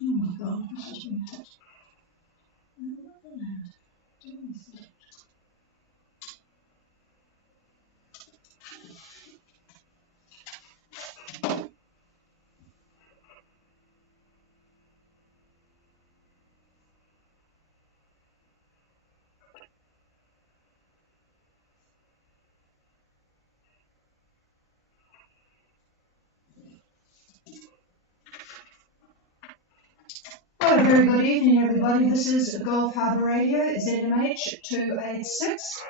Oh my God, this has been hot. What the hell? Doing this. Well, a very good evening, everybody. This is Gulf Harbour Radio, ZMH 286.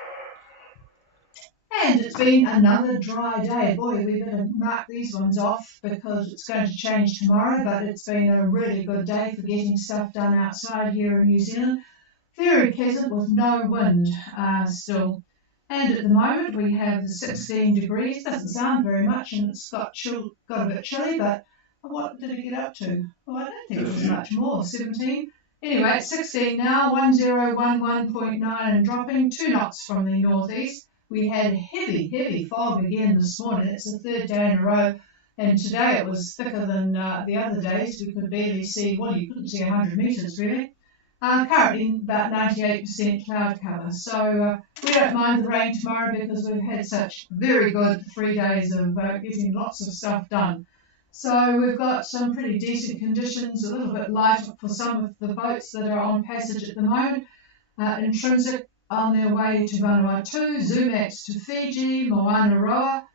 And it's been another dry day. Boy, we better mark these ones off because it's going to change tomorrow, but it's been a really good day for getting stuff done outside here in New Zealand. Very pleasant with no wind still. And at the moment we have 16 degrees. Doesn't sound very much, and it's got a bit chilly, but what did it get up to? Well, I don't think it was much more, 17. Anyway, it's 16 now, 1011.9 and dropping, 2 knots from the northeast. We had heavy fog again this morning. It's the third day in a row, and today it was thicker than the other days. We could barely see, well, you couldn't see 100 metres really. Currently about 98% cloud cover, so we don't mind the rain tomorrow because we've had such very good 3 days of getting lots of stuff done. So we've got some pretty decent conditions, a little bit light for some of the boats that are on passage at the moment. Intrinsic on their way to Vanuatu, Zumax to Fiji, Moana Roa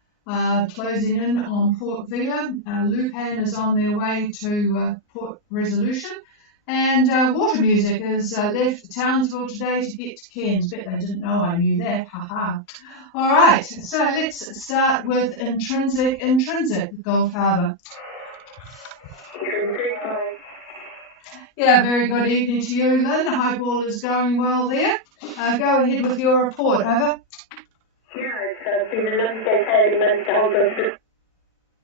closing in on Port Vila, Lupan is on their way to Port Resolution. And Water Music has left Townsville today to get to Cairns. Bet they didn't know I knew that. Haha. All right, so let's start with Intrinsic, Gulf Harbour. Yeah, very good evening to you, Lynn. I hope all is going well there. Go ahead with your report, over. Yeah, it's been a long day element out of the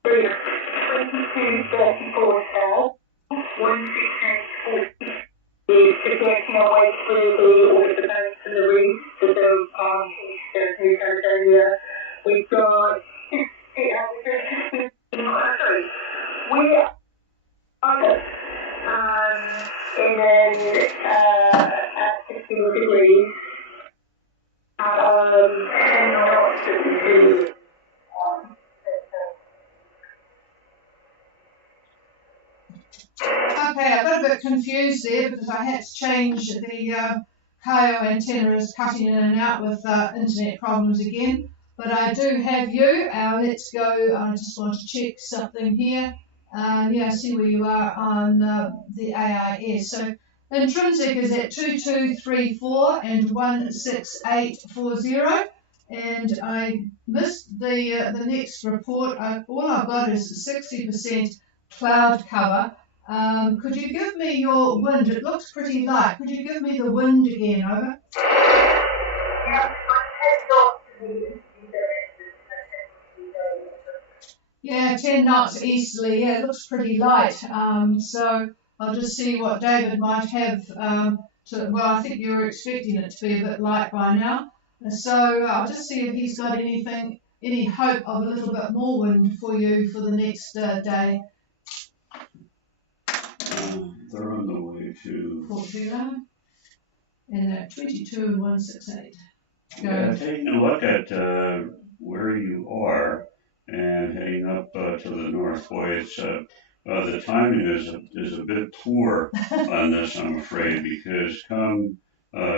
2234 cell. 16840 is projecting our way through all of the banks and the reefs to the east of New Caledonia. We've got 60 hours. Sorry, we are and then at 16 degrees. And not to Okay, I got a bit confused there because I had to change the Kaio antenna is cutting in and out with internet problems again. But I do have you. Let's go. I just want to check something here. Yeah, see where you are on the AIS. So intrinsic is at 2234 and 16840. And I missed the next report. All I've got is 60% cloud cover. Could you give me your wind? It looks pretty light. Could you give me the wind again, over? Yeah, 10 knots easterly. Yeah, it looks pretty light. So I'll just see what David might have. Well, I think you were expecting it to be a bit light by now. So I'll just see if he's got any hope of a little bit more wind for you for the next day. They're on the way to Port Vila, and 22 and 168. Yeah, taking a look at where you are and heading up to the north. Boy, it's the timing is a bit poor on this, I'm afraid, because come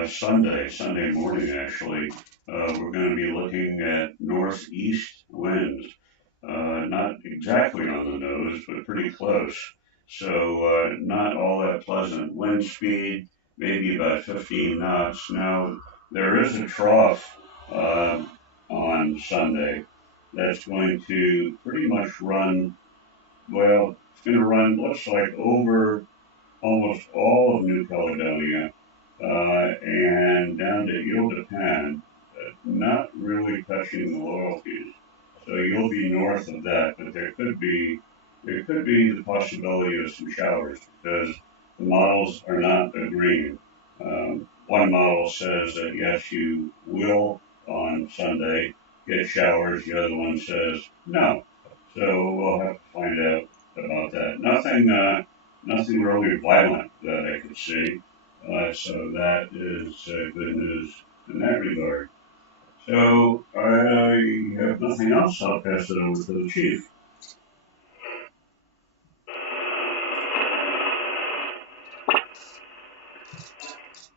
Sunday morning actually, we're going to be looking at northeast winds. Not exactly on the nose, but pretty close. So not all that pleasant. Wind speed maybe about 15 knots. Now there is a trough on Sunday that's going to pretty much run. Well, it's going to run looks like over almost all of New Caledonia and down to Ile de Pan, not really touching the loyalties. So you'll be north of that, but there could be the possibility of some showers because the models are not agreeing. One model says that yes, you will on Sunday get showers. The other one says no. So we'll have to find out about that. Nothing nothing really violent that I could see. So that is good news in that regard. So I have nothing else. I'll pass it over to the chief.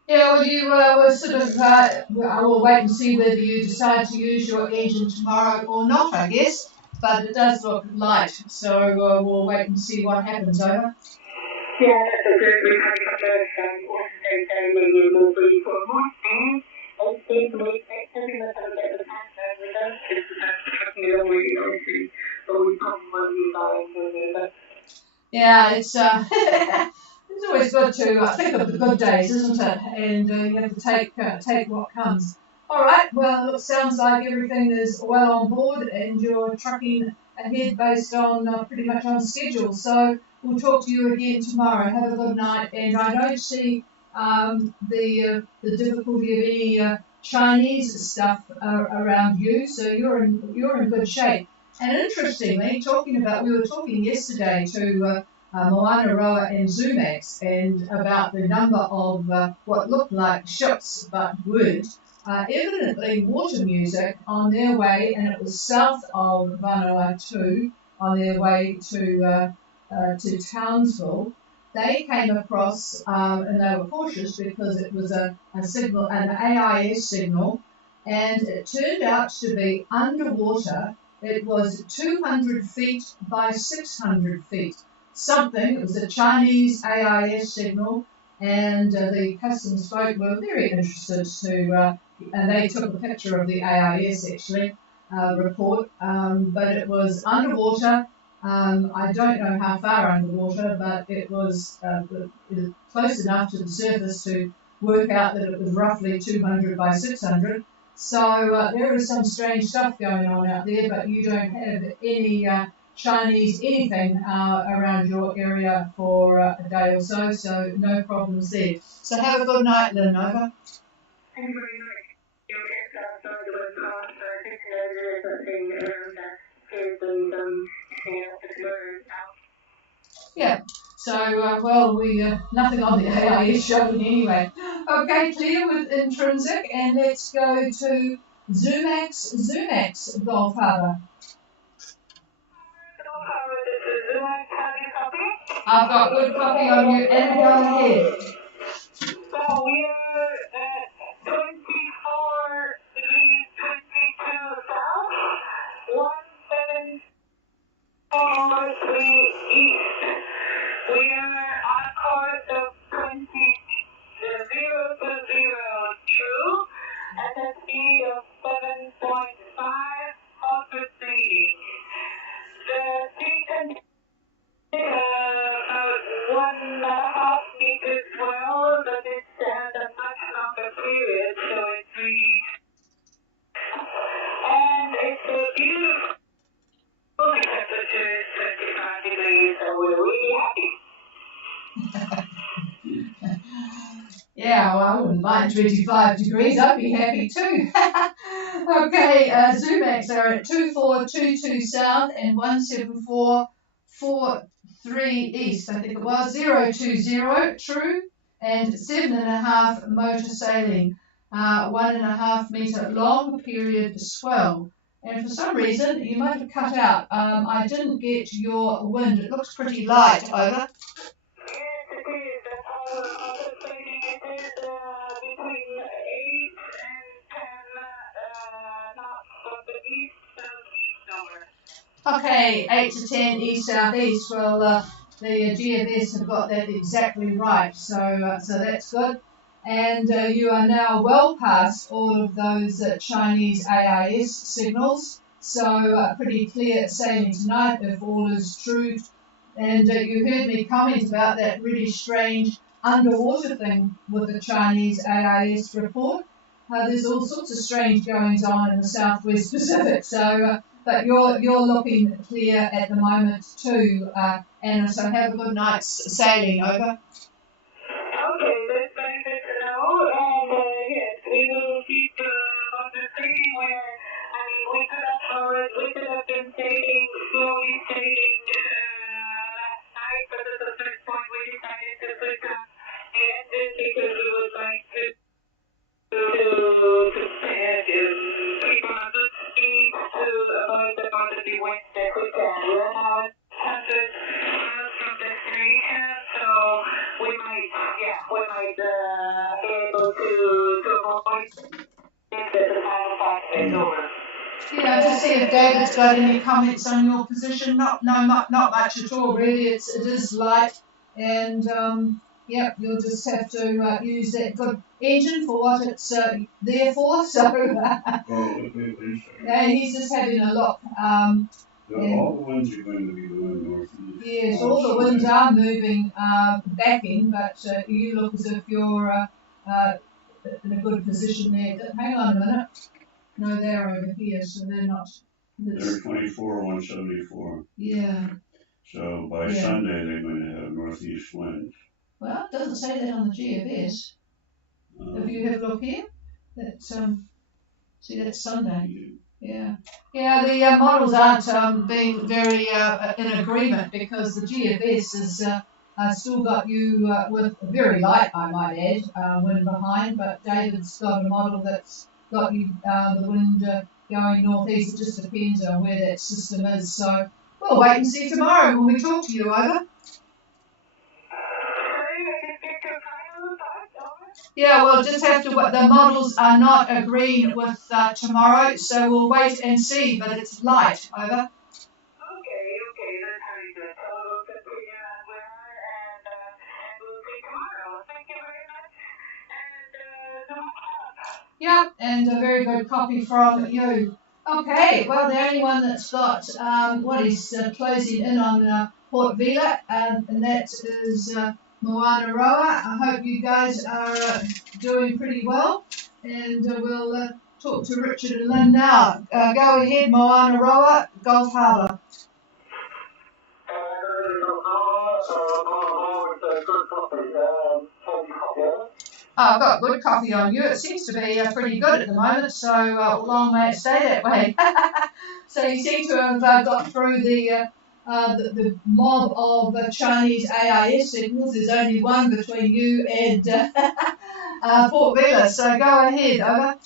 Yeah, well, you were sort of, I will wait and see whether you decide to use your engine tomorrow or not, I guess. But it does look light, so we'll wait and see what happens, over. Yeah, that's a good. We've had a couple of Wednesday day where we will be for more things. I think we expected us to get the transfer with us because that's taking it away, obviously. But we probably won't use our engine either. Yeah, it's it's always good to think of the good days, isn't it? And you have to take what comes. All right. Well, it sounds like everything is well on board, and you're trucking ahead based on pretty much on schedule. So we'll talk to you again tomorrow. Have a good night. And I don't see the difficulty of any Chinese stuff around you, so you're in good shape. And interestingly, we were talking yesterday to Moana Roa and Zumax and about the number of what looked like ships but weren't. Evidently, water music on their way, and it was south of Vanuatu on their way to Townsville. They came across and they were cautious because it was a signal, an AIS signal, and it turned out to be underwater. It was 200 feet by 600 feet. Something. It was a Chinese AIS signal, and the customs folk were very interested to, and they took a picture of the AIS actually report, but it was underwater. I don't know how far underwater, but it was close enough to the surface to work out that it was roughly 200 by 600. So there is some strange stuff going on out there, but you don't have any Chinese anything around your area for a day or so, so no problems there. So have a good night, Lynn. Over. Thank you very much. You'll get some of the cost or something around that kids and Yeah. So, well, we nothing on the AIS showing anyway. Okay, clear with intrinsic, and let's go to Zumax Golf Harbour. I've got good copy on you, and go ahead. So we are at 24 degrees 22 south, 174 east. We are on course of 20 0 to 0 true at a speed of 7.5 knots per speed. The speed continues about 1.5 meters well, but it has a much longer period, so it's really, and it's a beautiful temperature, 25 degrees, so we're really happy. Yeah, well, I wouldn't mind 25 degrees. I'd be happy too. Okay, Zumax are at 2422 south and 17443 east. I think it was 020 true and 7.5 motor sailing, 1.5 meter long period swell. And for some reason, you might have cut out. I didn't get your wind. It looks pretty light. Over. Yes, it is. That's all I'm saying. It is between 8 and 10 knots from the east southeast over. Okay, 8 to 10 east southeast. Well, the GFS have got that exactly right, so that's good. And you are now well past all of those Chinese AIS signals, so pretty clear sailing tonight if all is true. And you heard me comment about that really strange underwater thing with the Chinese AIS report. There's all sorts of strange goings on in the Southwest Pacific. So, but you're looking clear at the moment too, Anna. So have a good night's sailing. Over. Okay, that's very good to know. And yes, we will keep on the sailing where we could have been sailing slowly sailing last night, but at the first point we be Wednesday weekend. We don't have attempted from destination, so we might be able to avoid it at the time of 5 days over. Yeah, to see if David's got any comments on your position. Not much at all, really. It is light, and you'll just have to use that good engine for what it's there for. So, yeah, he's just having a look. All the winds are going to be going northeast. Yes, all the winds are moving backing, but you look as if you're in a good position there. Hang on a minute. No, they're over here, so they're not. They're 24, 174. Yeah. So by Sunday, they're going to have northeast winds. Well, it doesn't say that on the GFS. If you have a look here, that's see, that's Sunday. Yeah. The models aren't being very in agreement because the GFS has still got you with very light, I might add, wind behind, but David's got a model that's got you the wind going northeast. It just depends on where that system is. So we'll wait and see tomorrow when we talk to you, over. Yeah, we'll just have to. The models are not agreeing with tomorrow, so we'll wait and see. But it's light, over. Okay, that's very good. So we'll continue on with her, and we'll see tomorrow. Thank you very much. And yeah, and a very good copy from you. Okay, well, the only one that's got closing in on Port Vila, and that is Moana Roa. I hope you guys are doing pretty well, and we'll talk to Richard and Lynn now. Go ahead, Moana Roa, Gulf Harbour. I've got good coffee on you. It seems to be pretty good at the moment, so long may it stay that way. So you seem to have got through the mob of Chinese AIS signals. There's only one between you and Port Vila, so go ahead, over.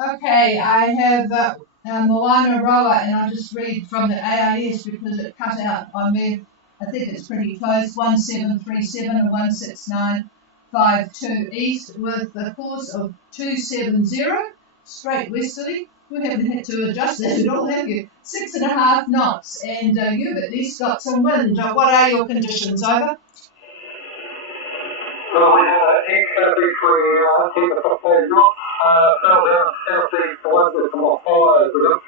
Okay, I have Moana Roa, and I'll just read from the AIS because it cut out on me. I think it's pretty close, 1737 or 16952 east with a course of 270, straight westerly. We haven't had to adjust that at all, have you? 6.5 knots, and you've at least got some wind. What are your conditions, over? Well, we had an 873, keep it up there, fell down southeast, west from a fire. We got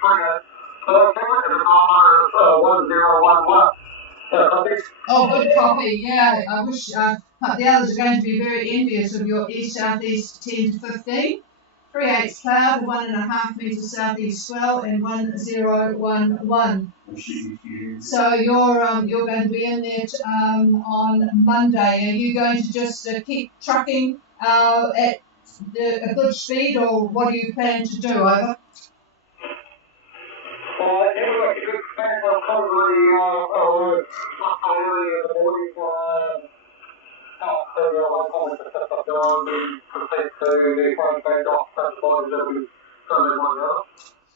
1011. Oh, good copy. Yeah, I wish the others are going to be very envious of your east-southeast 10 to 15. 3/8 cloud, 1.5 metres southeast swell, and 1011. So you're going to be in there on Monday. Are you going to just keep trucking at a good speed, or what do you plan to do, over?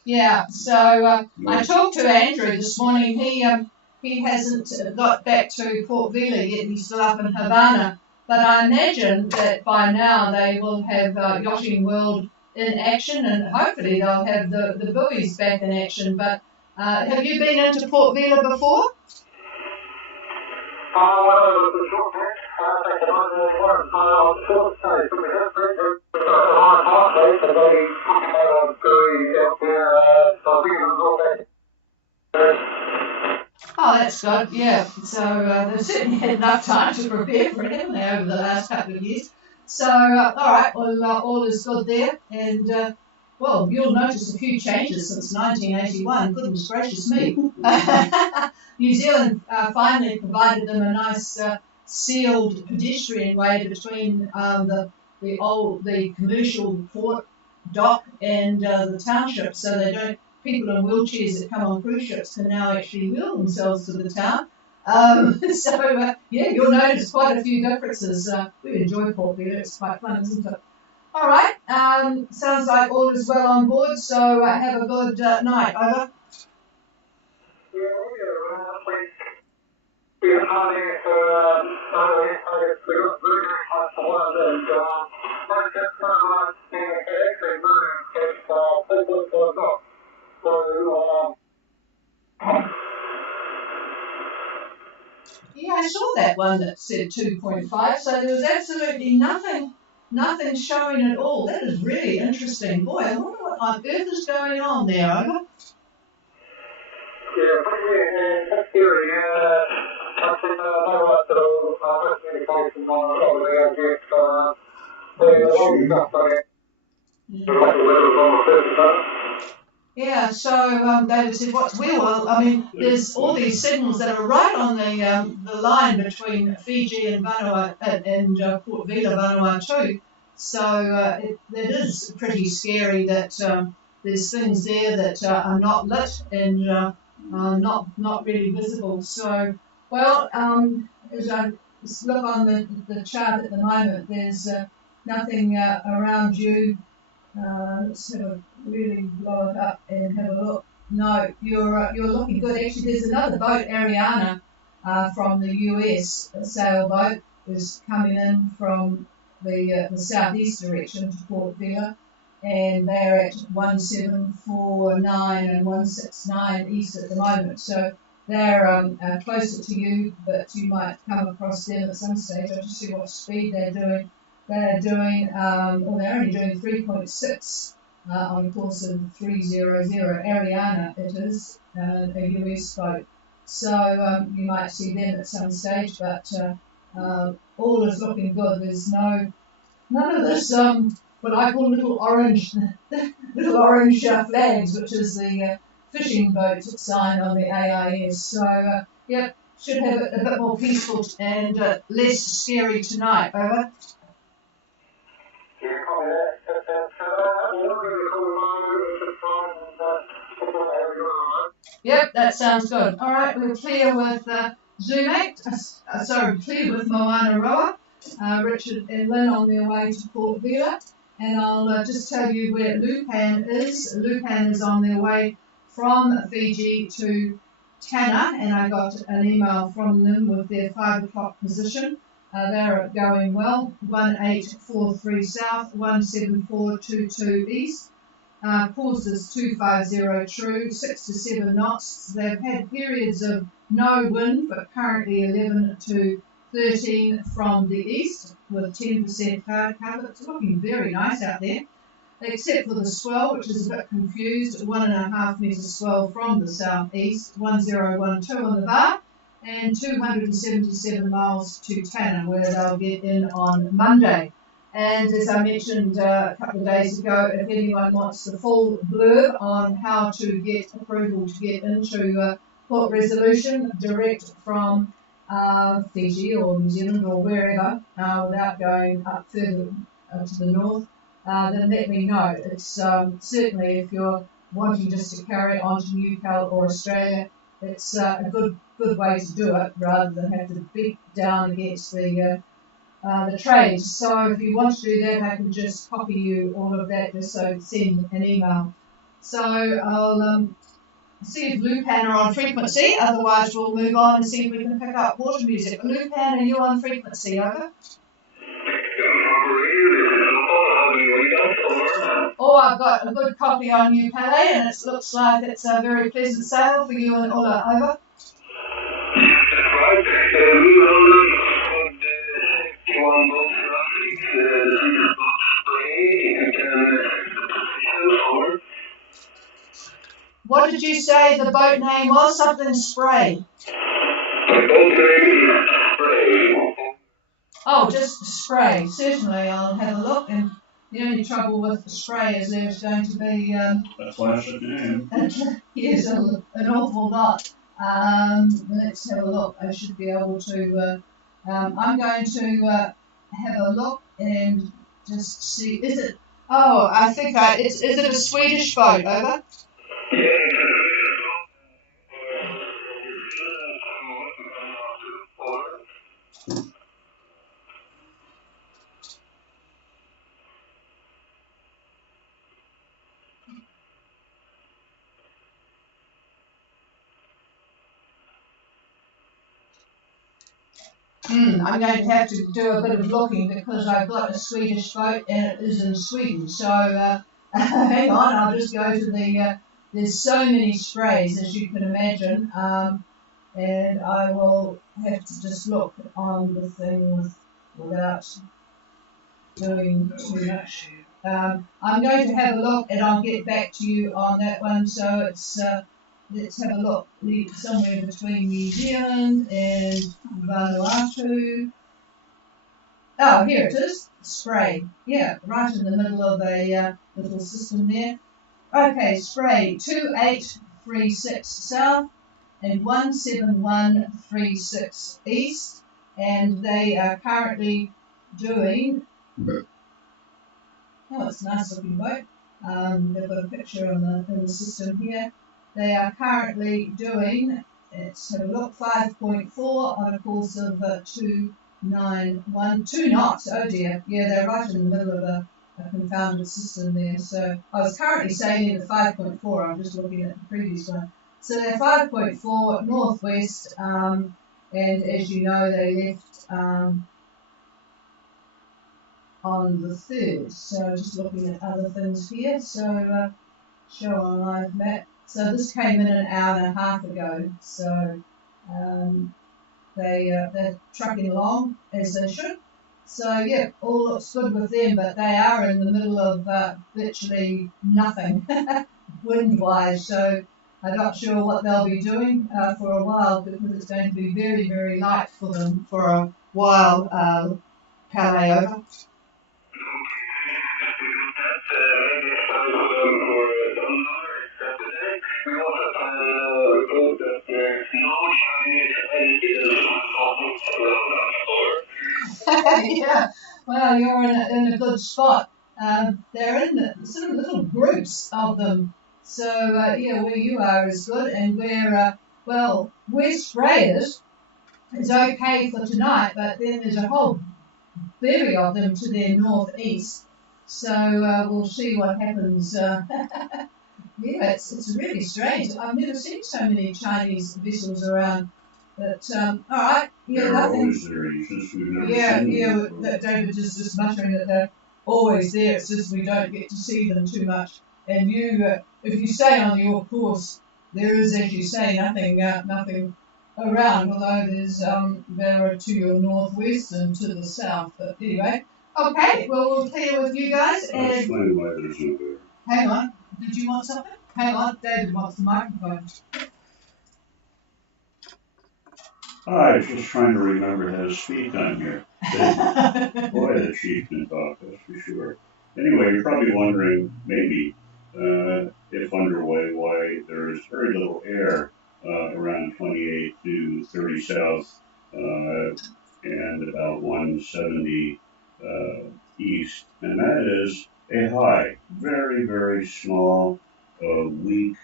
Yeah, so I talked to Andrew this morning. He hasn't got back to Port Vila yet. He's still up in Havana. But I imagine that by now they will have Yachting World in action, and hopefully they'll have the buoys back in action. But have you been into Port Vila before? Oh, that's good, yeah. So they've certainly had enough time to prepare for it, haven't they, over the last couple of years. So, all right, well, all is good there. And, well, you'll notice a few changes since 1981. Goodness gracious me. New Zealand finally provided them a nice sealed pedestrian way between the commercial port dock and the township, so they don't. People in wheelchairs that come on cruise ships can now actually wheel themselves to the town. Yeah, you'll notice quite a few differences. We enjoy Port Vila; it's quite fun, isn't it? All right. Sounds like all is well on board. So have a good night. Over. Yeah, I saw that one that said 2.5. So there was absolutely nothing showing at all. That is really interesting. Boy, I wonder what on earth is going on there. Over. Yeah, so David said, "What's well? I mean, there's all these signals that are right on the line between Fiji and Vanuatu and Port Vila, Vanuatu. So it is pretty scary that there's things there that are not lit and not really visible. So, well, as I look on the chart at the moment, there's nothing around you. Let's have a really blow it up and have a look. No, you're looking good. Actually, there's another boat, Ariana, from the US, a sailboat, is coming in from the southeast direction to Port Vila, and they're at 1749 and 169 east at the moment. So they're closer to you, but you might come across them at some stage. I'll just see what speed they're doing. They're doing, they're only doing 3.6 on a course of 300. Ariana, it is, a US boat. So you might see them at some stage, but all is looking good. There's none of this what I call little orange flags, which is the fishing boat sign on the AIS. So yep, should have it a bit more peaceful and less scary tonight. Over. Yep, that sounds good. All right, we're clear with clear with Moana Roa, Richard and Lynn on their way to Port Vila. And I'll just tell you where Lupan is. Lupan is on their way from Fiji to Tanna, and I got an email from them with their 5 o'clock position. They're going well, 1843 south, 17422 east. Course is 250 true, 6 to 7 knots. They've had periods of no wind, but currently 11 to 13 from the east with 10% cloud cover. It's looking very nice out there, except for the swell, which is a bit confused. 1.5 metres swell from the southeast, 1012 on the bar, and 277 miles to Tanna, where they'll get in on Monday. And as I mentioned a couple of days ago, if anyone wants the full blurb on how to get approval to get into Port Resolution direct from Fiji or New Zealand or wherever, without going up further to the north, then let me know. It's certainly, if you're wanting just to carry on to Newcastle or Australia, it's a good way to do it rather than have to beat down against the trade. So if you want to do that, I can just copy you all of that, just so send an email. So I'll see if Lupan are on frequency, otherwise we'll move on and see if we can pick up water music. Lupan, are you on frequency? Over. Oh, I've got a good copy on you, Pele, and it looks like it's a very pleasant sail for you and Ola. Over. What did you say the boat name was? Something Spray. Oh, just Spray. Certainly, I'll have a look. And the only trouble with Spray is there's going to be a flash at the name. Yes, an awful lot. Let's have a look. I should be able to. I'm going to have a look and just see. Is it Oh, I think is it a Swedish boat? Over. I'm going to have to do a bit of looking because I've got a Swedish boat and it is in Sweden. So hang on, I'll just go to the. There's so many sprays as you can imagine, and I will have to just look on the thing without doing too much. I'm going to have a look and I'll get back to you on that one. So it's let's have a look. Somewhere between New Zealand and Vanuatu. Oh, here it is. Spray. Yeah, right in the middle of a little system there. Okay, spray 2836 south and 17136 east, and they are currently doing. Oh, it's a nice looking boat. They've got a picture in the system here. They are currently doing, let's have a look, 5.4 on a course of 291, 2 knots. Oh dear, yeah, they're right in the middle of a confounded system there. So I was currently sailing at 5.4. I'm just looking at the previous one. So they're 5.4 northwest, and as you know, they left on the 3rd. So just looking at other things here. So show on live map. So this came in an hour and a half ago. So they're trucking along as they should. So yeah, all looks good with them, but they are in the middle of virtually nothing wind-wise. So I'm not sure what they'll be doing for a while because it's going to be very, very light for them for a while. Palais over. Yeah, well, you're in a good spot. They're in sort of little groups of them. So, yeah, where you are is good, and where Spray is okay for tonight, but then there's a whole bevy of them to their northeast. So, we'll see what happens. Yeah, it's really strange. I've never seen so many Chinese vessels around. But all right, yeah, They're nothing. always there. You just we've never Yeah, seen yeah. them before. That David is just muttering that they're always there. It's just we don't get to see them too much. And you, if you stay on your course, there is, as you say, nothing around. Although there are to your northwest and to the south. But anyway, okay. Well, we'll clear with you guys. I'll And explain why there's no there. hang on. Did you want something? Hang on. David wants the microphone. I was just trying to remember how to speak on here. Boy, the chief can talk, that's for sure. Anyway, you're probably wondering, maybe, if underway, why there is very little air around 28 to 30 south and about 170 east. And that is a high, very, very small, weak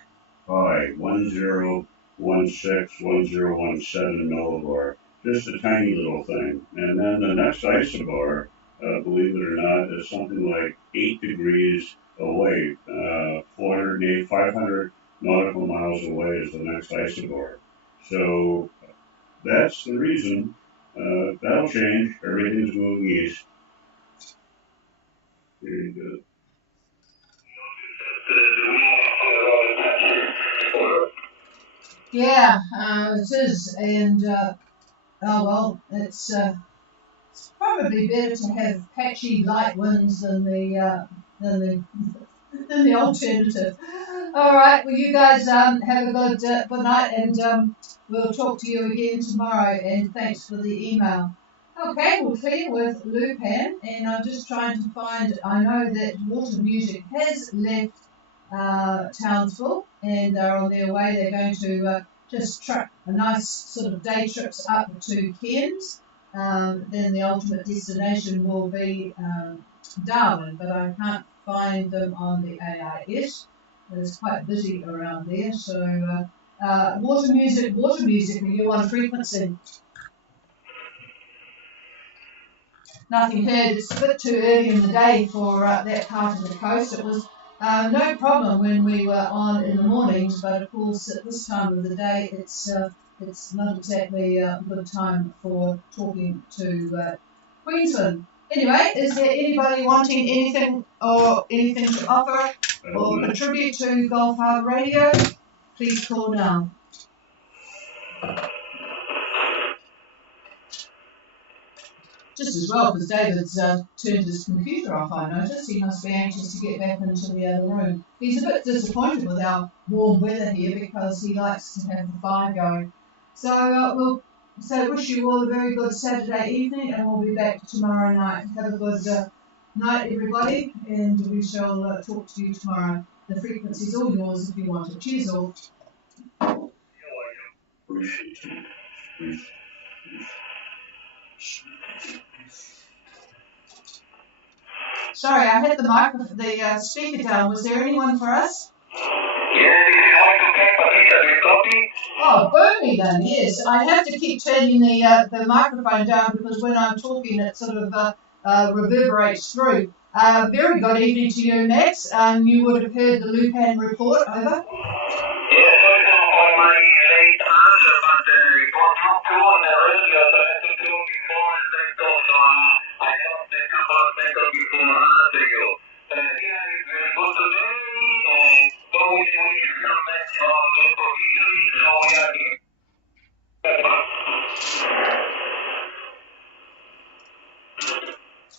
high, 1016, 1017 millibar. Just a tiny little thing. And then the next isobar, believe it or not, is something like 8 degrees away. 500 nautical miles away is the next isobar. So that's the reason. That'll change. Everything's moving east. Very good. Yeah, it is, and it's probably better to have patchy light winds than the alternative. All right, well, you guys have a good night, and we'll talk to you again tomorrow. And thanks for the email. Okay, we'll clear with Lupan, and I'm just trying to find. I know that Water Music has left Townsville, and they're on their way. They're going to just truck a nice sort of day trips up to Cairns. Then the ultimate destination will be Darwin, but I can't find them on the AIS. It's quite busy around there. So water music, are you on frequency? Nothing heard. It's a bit too early in the day for that part of the coast. It was no problem when we were on in the mornings, but of course at this time of the day it's not exactly a good time for talking to Queensland. Anyway, is there anybody wanting anything to offer or contribute to Gulf Harbour Radio? Please call now. Just as well, because David's turned his computer off, I noticed. He must be anxious to get back into the other room. He's a bit disappointed with our warm weather here because he likes to have the fire going. So we'll wish you all a very good Saturday evening, and we'll be back tomorrow night. Have a good night, everybody, and we shall talk to you tomorrow. The frequency's all yours if you want it. Cheers all. Sorry, I had the speaker down. Was there anyone for us? Oh, Bernie then, yes. I have to keep turning the microphone down because when I'm talking it sort of reverberates through. Very good evening to you, Max. You would have heard the Lupan report, over.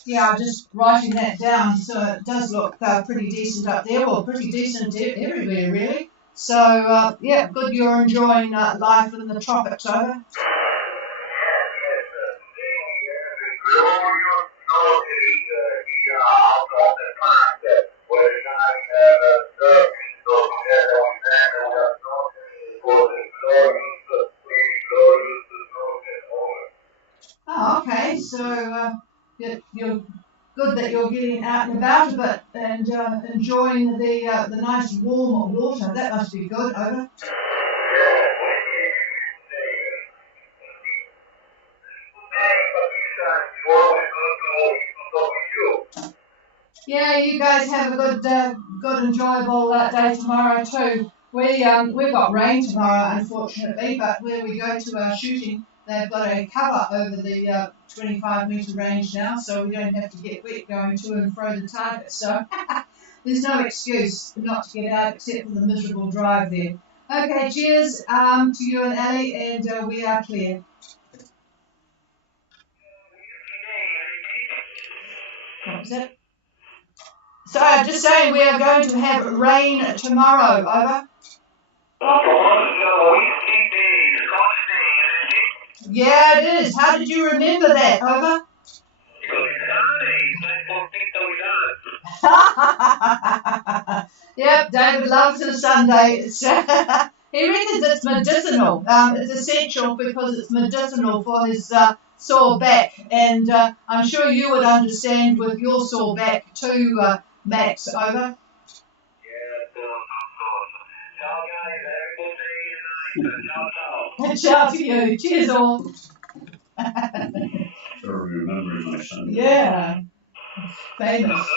Yeah, I'm just writing that down, so it does look pretty decent up there, well, pretty decent everywhere, really. So, yeah, good you're enjoying life in the tropics, over. Oh, okay, so you're good that you're getting out and about a bit and enjoying the nice warm water. That must be good, over. Yeah, you guys have a good enjoyable day tomorrow too. We've got rain tomorrow, unfortunately, but where we go to our shooting, they've got a cover over the 25-metre range now, so we don't have to get wet going to and fro the target. So there's no excuse not to get out except for the miserable drive there. Okay, cheers to you and Ali, and we are clear. What was that? So I'm just saying we are going to have rain tomorrow, over. Yeah, it is. How did you remember that, over? Yep, David loves his Sunday. He reckons it's medicinal. It's essential because it's medicinal for his sore back. And I'm sure you would understand with your sore back too, Max, over. Ciao to you. Cheers all. Sure remembering my son. Yeah. Famous.